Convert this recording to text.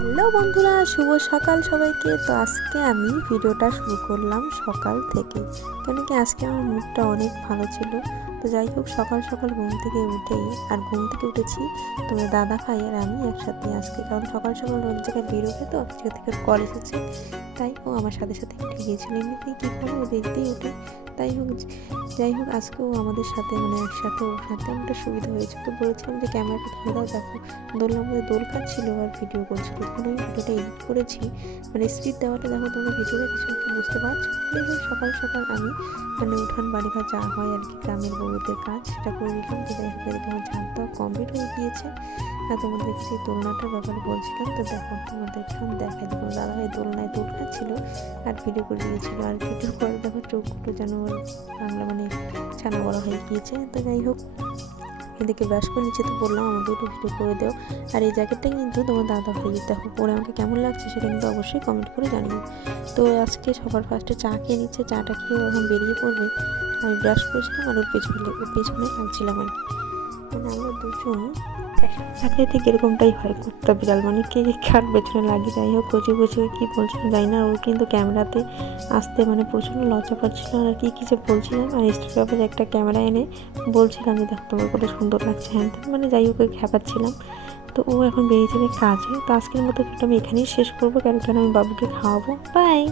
Hello বন্ধুরা, শুভ সকাল সবাইকে। তো আজকে আমি ভিডিওটা শুরু করলাম সকাল থেকে, কেন কি আজকে আমার মুডটা অনেক ভালো ছিল। তো যাই হোক, সকাল সকাল ঘুম থেকে উঠেছি তোমার দাদা ভাই আর আমি একসাথে আজকে, কারণ সকাল সকাল অনেক জায়গায় বেরোবে, তো আজকে থেকে কলেজ আছে, তাই ও আমার সাথে সাথে উঠে গিয়েছিল। এমনিতেই কী করে ও দেখতেই উঠে। যাই হোক আজকেও আমাদের সাথে একসাথে ওর সাথে একটা সুবিধা হয়েছে। তো বলেছিলাম যে ক্যামেরাটা ধরে দাও, দেখো দোলনার মধ্যে দোল খাচ্ছিল আর ভিডিও করছিল। তখন আমি ভিডিওটা এডিট করেছি, স্পিড দেওয়াটা দেখো তোমরা ভিডিওটা কিছু বুঝতে পারছো। যাই হোক, সকাল সকাল আমি উঠান বাড়িঘর যা হয় আর কি গ্রামের বউদের কাজ, সেটা করে দিলাম। তো যাই হোক, এদিকে আমার ঝাঁট দেওয়া কমপ্লিট হয়ে গিয়েছে। আর তোমাদেরকে সেই দোলনাটার ব্যাপারে বলছিলাম। তো দেখো তোমাদেরকে আমি দেখাই দেবো, দাদাভাই দোলনায় দোল খাচ্ছিল আর ভিডিও করে দিয়েছিল। আর ভিডিও করে দেখো চোখগুলো যেন বাংলা ছানা বড়া হয়ে গিয়েছে। তো যাই হোক, এদিকে ব্রাশ করে নিচে, তো বললাম আমাকে একটু ভিডিও করে দাও। আর এই জ্যাকেটটা কিন্তু তোমার দাদা ভাই, দেখো পরে আমাকে কেমন লাগছে সেটা কিন্তু অবশ্যই কমেন্ট করে জানিও। তো আজকে সবার ফার্স্টে চা খেয়ে নিচ্ছে, চাটা খেয়ে এখন বেরিয়ে পড়বে। আমি ব্রাশ করছিলাম আর ওর পেছনে লাগছিলাম আর কি। আমরা দুজন থাকলে ঠিক এরকমটাই হয়, কুত্তা বিড়াল কে কার পেছনে লাগে। যাই হোক, কচি কী বলছিল জানি না, ওর কিন্তু ক্যামেরাতে আসতে প্রচণ্ড লজ্জা পাচ্ছিল। আর কি যে বলছিলাম, আর ইনস্টাগ্রামের একটা ক্যামেরা এনে বলছিলাম যে দেখো তোমার কত সুন্দর লাগছে, হ্যাঁ যাই হোক খেপাচ্ছিলাম। তো ও এখন বেরিয়ে যাবে কাজে। তো আজকের মতো ভিডিওটা আমি এখানেই শেষ করবো, কারণ আমি বাবুকে খাওয়াবো। বাই।